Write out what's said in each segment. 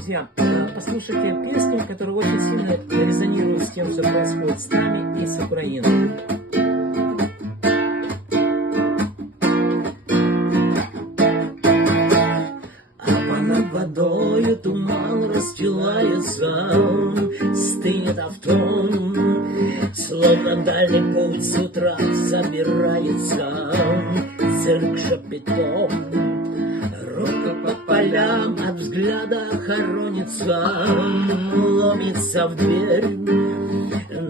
Друзья, послушайте песню, которая очень сильно резонирует с тем, что происходит с нами и с Украиной. Над водою туман расстилается, стынет автом, словно дальний путь с утра собирается. Цирк шапитом, робко по полям от взгляда хоронится, ломится в дверь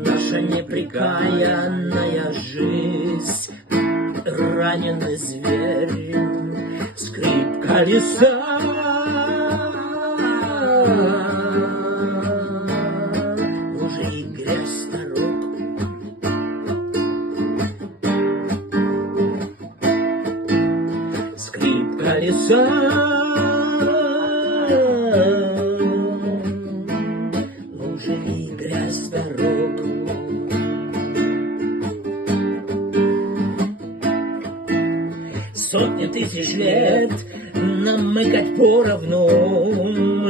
наша непрекаянная жизнь. Раненый зверь, скрип колеса, уже и грязь дорог. Скрип колеса, уже и грязь дорог. Сотни тысяч лет намыкать поровну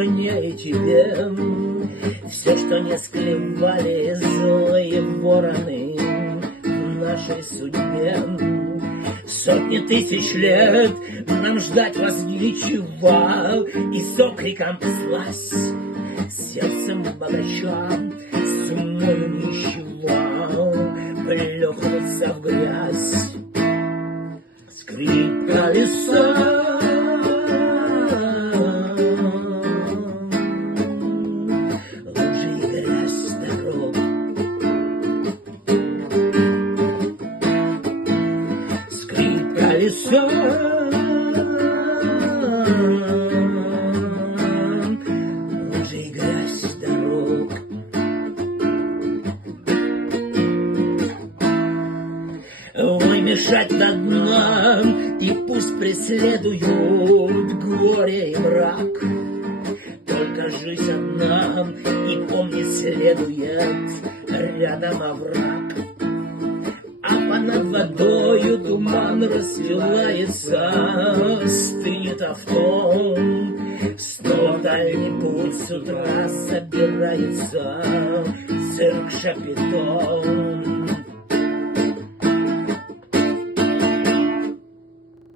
мне и тебе. Все, что не склевали злые вороны в нашей судьбе. Сотни тысяч лет нам ждать вас ничего, и с окриком послась сердцем богача, с умом ничего, плюхнуться в грязь. Скрип колеса, лужи и грязь дорог. Скрип колеса, лужи и грязь дорог. Вымешать до дна, и пусть преследуют горе и мрак. Только жизнь одна, и помнить следует рядом овраг. А понад водою туман расстилается, стынет автом, снова дальний путь с утра собирается. Цирк шапитом,